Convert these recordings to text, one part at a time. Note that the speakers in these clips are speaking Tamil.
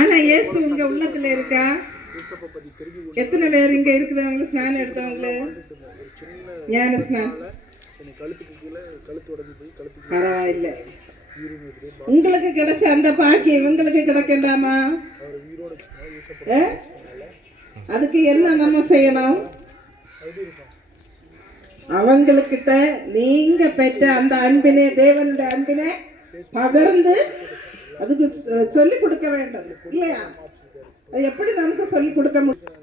ஆனா இயேசு உங்க உள்ளத்துல இருக்கா? எத்தனை பேர் இங்க இருக்கிறவங்க ஸ்நானம் எடுத்தவங்க? ஞான ஸ்நானம் பரவாயில்ல. உங்களுக்கு கிடைச்ச அந்த பாக்கியம் இவங்களுக்கு கிடைக்கண்டாமா? அதுக்கு என்ன நம்ம செய்யணும்? அவங்களுக்கிட்ட நீங்க பெற்ற அந்த அன்பினை, தேவனுடைய அன்பினை பகிர்ந்து அதுக்கு சொல்லி கொடுக்க வேண்டும் இல்லையா? அது எப்படி நமக்கு சொல்லி கொடுக்க முடியும்?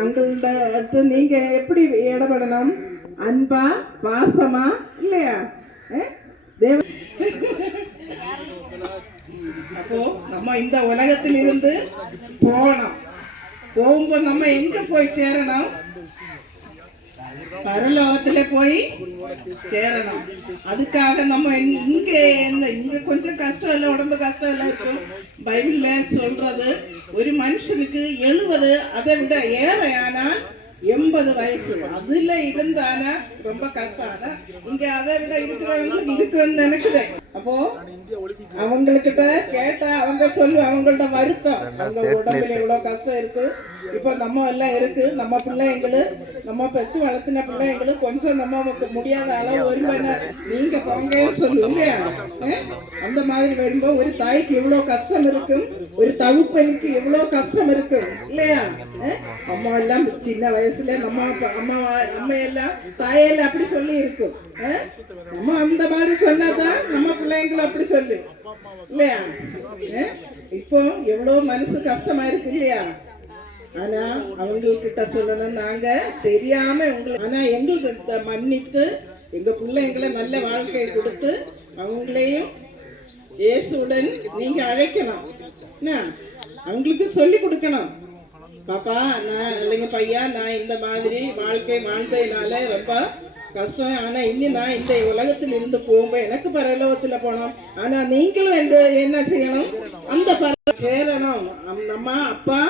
அவங்கள்ட்ட நீங்க எப்படி இடப்படணும்? அன்பா, பாசமா இல்லையா? அப்போ நம்ம இந்த உலகத்தில் இருந்து போனோம். போகும்போது நம்ம எங்க போய் சேரணும்? பரலோகத்துல போய் சேரணும். அதுக்காக நம்ம இங்க கொஞ்சம் கஷ்டம் இல்லை, உடம்பு கஷ்டம் இல்லை இருக்கும். பைபிள்ல சொல்றது ஒரு மனுஷனுக்கு 70 அதை விட ஏறையானால் 80 வயசு அதுல இருந்தானா ரொம்ப கஷ்டம். ஆனா இங்க அதை விட இருக்கிறவங்களுக்கு இருக்குன்னு நினைக்குது. அப்போ அவங்கக்கிட்ட கேட்டா அவங்க சொல்லு அவங்கள்ட்ட வருத்தம், அவங்க உடம்புல இவ்வளவு கஷ்டம் இருக்கு. இப்ப நம்ம எல்லாம் இருக்கு, நம்ம பிள்ளைங்களுக்கு நம்ம பெத்து வளர்த்தின பிள்ளைங்களுக்கு கொஞ்சம் நம்ம முடியாத அளவு வரும்போது நீங்க போங்கன்னு சொல்லு இல்லையா? அந்த மாதிரி வரும்போது ஒரு தாய்க்கு எவ்வளவு கஷ்டம் இருக்கும், ஒரு தகுப்பனுக்கு எவ்வளவு கஷ்டம் இருக்கும் இல்லையா? அம்மா எல்லாம் சின்ன வயசுல நம்ம அம்மா எல்லாம் தாயெல்லாம் அப்படி சொல்லி இருக்கும். நம்ம அந்த மாதிரி சொன்னாதான் நம்ம பிள்ளைங்களும் அப்படி சொல்லு இல்லையா? இப்போ எவ்வளவு மனசு கஷ்டமா இருக்கு இல்லையா? ஆனா அவங்கக்கிட்ட சொல்லணும், நாங்க தெரியாம ஆனா எங்களுக்கு மன்னித்து எங்க பிள்ளைங்களை நல்ல வாழ்க்கையை கொடுத்து அவங்களையும் இயேசுடன் நீங்க அழைக்கணும். அவங்களுக்கு சொல்லி கொடுக்கணும். பாப்பா நான் இல்லைங்க பையா, நான் இந்த மாதிரி வாழ்க்கை வாழ்ந்ததுனால ரொம்ப கஷ்டம். ஆனா இன்னும் நான் இந்த உலகத்தில் இருந்து போகும்போது எனக்கு பரலோகத்துல போனோம். ஆனா நீங்களும் என்ன செய்யணும்? அந்த சேரணும். நம்ம அப்பா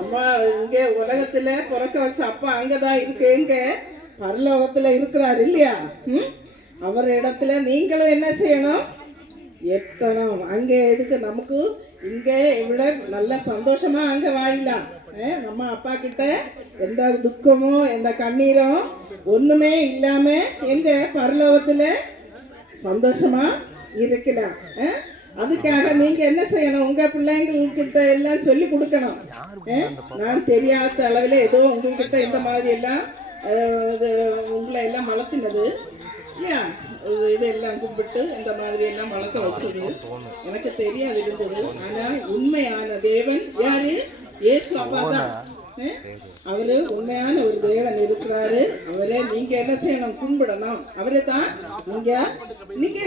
அம்மா இங்க உலகத்துல பிறக்க வச்ச அப்பா அங்கதான் இருக்கு, எங்க பரலோகத்துல இருக்கிறார் இல்லையா? அவர் இடத்துல நீங்களும் என்ன செய்யணும்? எத்தணும். அங்க எதுக்கு நமக்கு இங்க விட நல்ல சந்தோஷமா அங்க வாழலாம். நம்ம அப்பா கிட்ட எந்த துக்கமோ எந்த கண்ணீரோ ஒண்ணுமே இல்லாம எங்க பரலோகத்துல சந்தோஷமா இருக்கலாம். அதுக்காக நீங்க என்ன செய்யணும்? உங்க பிள்ளைங்கள்கிட்ட எல்லாம் சொல்லி கொடுக்கணும். நான் தெரியாத அளவுல ஏதோ உங்ககிட்ட இந்த மாதிரி எல்லாம் உங்களை எல்லாம் வளர்த்தினது இல்லையா? இதெல்லாம் கும்பிட்டு இந்த மாதிரி எல்லாம் வளர்க்க வச்சது எனக்கு தெரியாது இருந்தது. ஆனா உண்மையான தேவன் யாரு? இயேசு அப்பா தான். அவரு உண்மையான ஒரு தேவன் இருக்கிறாரு. அவரே நீங்க என்ன செய்யணும்? கும்பிடணும். அவரை தான் நீங்க